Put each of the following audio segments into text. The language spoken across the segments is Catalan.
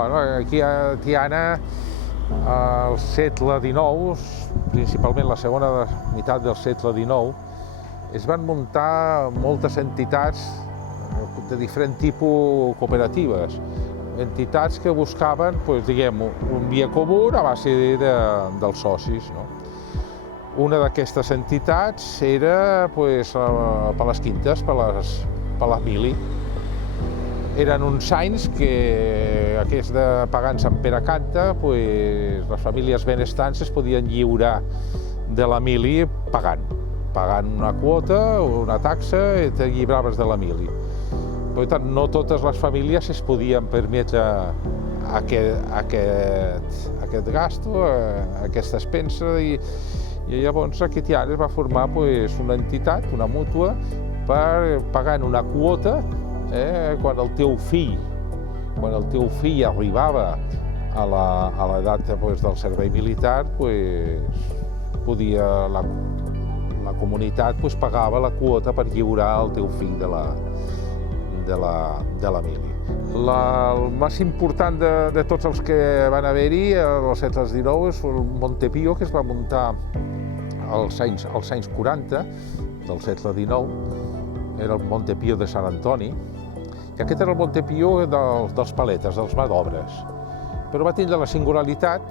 Bueno, aquí a Tiana, al segle XIX, principalment la segona meitat del segle XIX, es van muntar moltes entitats de diferent tipus cooperatives. Entitats que buscaven, diguem, un bé comú a base dels socis. Una d'aquestes entitats era per les quintes, per la mili. Eren uns anys que, aquests de pagant Sant Pere Canta, les famílies benestants es podien lliurar de la mili pagant una quota o una taxa i te lliuraves de la mili. Per tant, no totes les famílies es podien permetre aquest gasto, aquesta expensa, i llavors aquí a Tiana es va formar una entitat, una mútua, per pagant una quota quan el teu fill arribava a l'edat del servei militar, la comunitat pagava la quota per lliurar el teu fill de la mili. El més important de tots els que van haver-hi als segles XIX és el Montepío, que es va muntar als anys 40 del segle XIX. Era el Montepío de Sant Antoni. I aquest era el Montepío dels paletes, dels mà d'obres. Però va tindre la singularitat,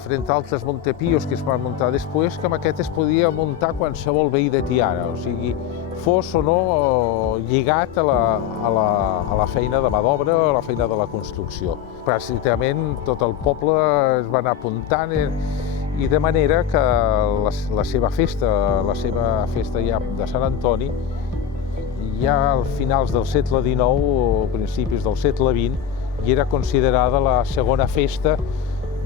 front a altres Montepios que es van muntar després, que amb aquest es podia muntar qualsevol veí de Tiana, o sigui, fos o no lligat a la feina de mà d'obra o a la feina de la construcció. Pràcticament tot el poble es va anar apuntant i de manera que la seva festa ja de Sant Antoni, ja a finals del segle XIX o principis del segle XX, i era considerada la segona festa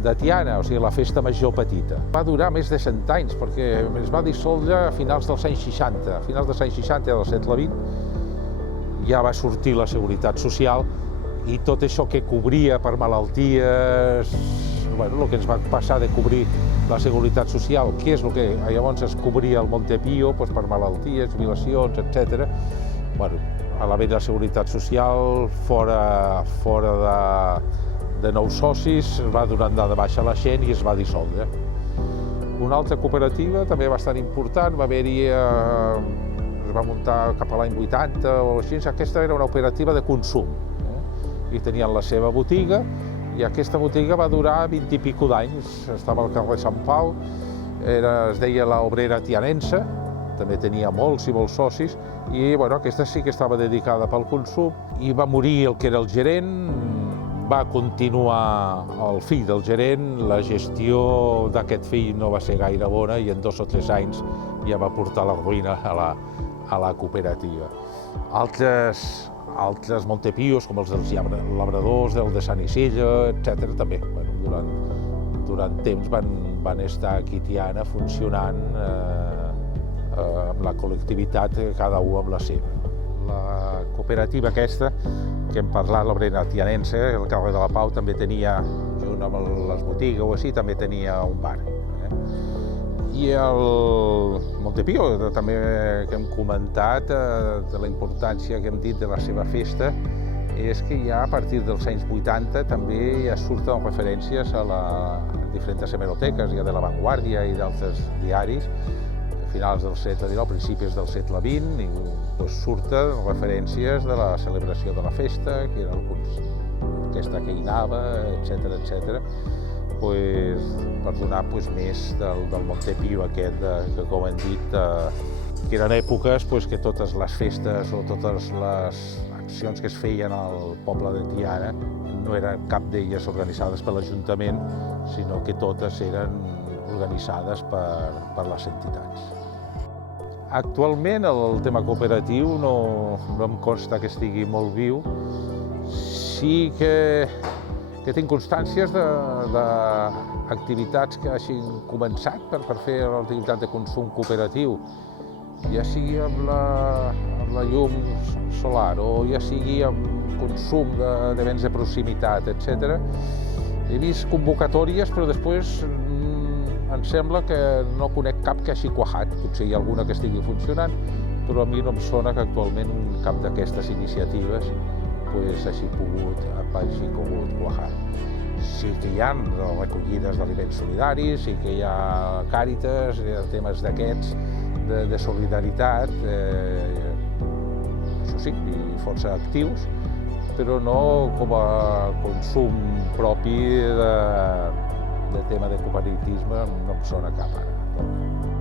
de Tiana, o sigui, la festa major petita. Va durar més de 100 anys, perquè es va dissoldre a finals dels anys 60. A finals dels anys 60 del segle XX ja va sortir la Seguretat Social i tot això que cobria per malalties, el que ens va passar de cobrir la Seguretat Social, que és el que llavors es cobria al Montepío per malalties, jubilacions, etc. A l'haver de la Seguretat Social, fora de nous socis, es va donar de baixa la gent i es va dissoldre. Una altra cooperativa, també bastant important, va haver-hi, es va muntar cap a l'any 80 o així, aquesta era una cooperativa de consum. I tenien la seva botiga, i aquesta botiga va durar 20 i pico d'anys. Estava al carrer Sant Pau, es deia l'Obrera Tianense, també tenia molts i molts socis, i aquesta sí que estava dedicada pel consum, i va morir el que era el gerent, va continuar el fill del gerent, la gestió d'aquest fill no va ser gaire bona i en 2 o 3 anys ja va portar la ruïna a la cooperativa. Altres Montepios, com els dels Labradors, del de Sant Isidre, etc., també durant temps van estar aquí a Tiana funcionant amb la col·lectivitat, cada un amb la seva. La cooperativa aquesta, que hem parlat, l'Obrera Tianense, al carrer de la Pau, també tenia, junt amb les botigues o així, també tenia un bar. I el Montepío, també que hem comentat, de la importància que hem dit de la seva festa, és que ja a partir dels anys 80 també ja surten referències a diferents hemeroteques, ja de La Vanguardia i d'altres diaris, a finals del segle XIX, principis del segle XX, i surten referències de la celebració de la festa, que era l'orquestra que hi anava, etc., per donar més del Montepío aquest, que com hem dit, que eren èpoques que totes les festes o totes les accions que es feien al poble de Tiana no eren cap d'elles organitzades per l'Ajuntament, sinó que totes eren organitzades per les entitats. Actualment el tema cooperatiu no em consta que estigui molt viu. Sí que tinc constàncies d'activitats que hagin començat per fer l'activitat de consum cooperatiu, ja sigui amb la llum solar o ja sigui amb consum de béns de proximitat, etc. He vist convocatòries, però després em sembla que no conec cap que hagi quahat. Potser hi ha alguna que estigui funcionant, però a mi no em sona que actualment cap d'aquestes iniciatives pues, hagi pogut quajar. Sí que hi ha recollides d'aliments solidaris, sí que hi ha Càritas, hi ha temes d'aquests, de solidaritat, això sí, i força actius, però no com a consum propi de tema de cooperativisme, no em sona cap ara.